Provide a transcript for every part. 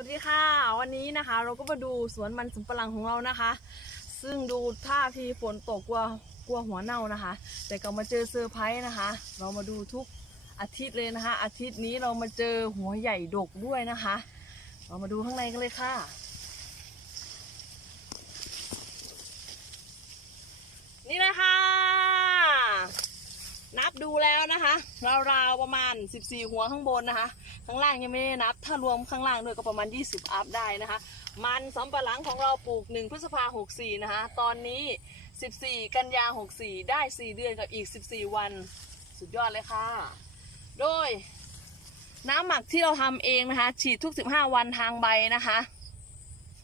วัสดีค่ะ วันนี้นะคะ เราก็มาดูสวนมันสำปะหลังของเรานะคะ ซึ่งดูท่าทีฝนตกกลัวกลัวหัวเน่านะคะ แต่ก็มาเจอเซอร์ไพรส์นะคะ เรามาดูทุกอาทิตย์เลยนะคะ อาทิตย์นี้เรามาเจอหัวใหญ่ดกด้วยนะคะ เรามาดูข้างในกันเลยค่ะนี่นะคะ ดูแล้วนะคะราวๆประมาณ 14 หัวข้างบนนะคะ ข้างล่างยังไม่ได้นับ ถ้ารวมข้างล่างด้วยก็ประมาณ 20 อัพได้นะคะ มันสำปะหลังของเราปลูก 1 พฤษภา64 นะคะ ตอนนี้ 14 กันยา 64 ได้ 4 เดือนกับอีก 14 วัน สุดยอดเลยค่ะ โดยน้ำหมักที่เราทำเองนะคะ ฉีดทุก 15 วันทางใบนะคะ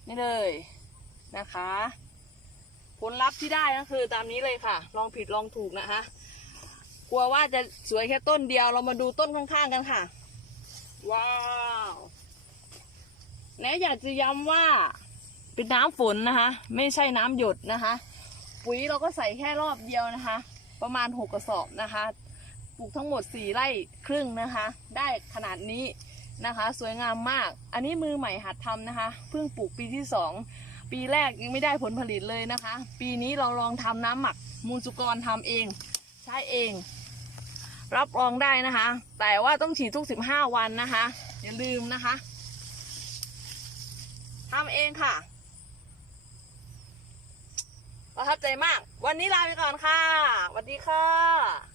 นี่เลยนะคะ ผลลัพธ์ที่ได้ก็คือตามนี้เลยค่ะ ลองผิดลองถูกนะคะ ลัวว่าจะสวยแค่ต้นเดียวเรามาดูต้นข้างๆกันค่ะ ว้าวและอยากจะย้ำว่าเป็นน้ำฝนนะคะ ไม่ใช่น้ำหยดนะคะ ปุ๋ยเราก็ใส่แค่รอบเดียวนะคะ ประมาณหกกระสอบนะคะปลูกทั้งหมดสี่ไร่ครึ่งนะคะ ได้ขนาดนี้นะคะ สวยงามมาก อันนี้มือใหม่หัดทำนะคะเพิ่งปลูกปีที่สองปีแรกยังไม่ได้ผลผลิตเลยนะคะ ปีนี้เราลองทำน้ำหมักมูลสุกรทำเอง ใช้เอง รับรองได้นะคะ แต่ว่าต้องฉีดทุกสิบห้าวันนะคะ อย่าลืมนะคะทำเองค่ะประทับใจมาก วันนี้ลาไปก่อนค่ะสวัสดีค่ะ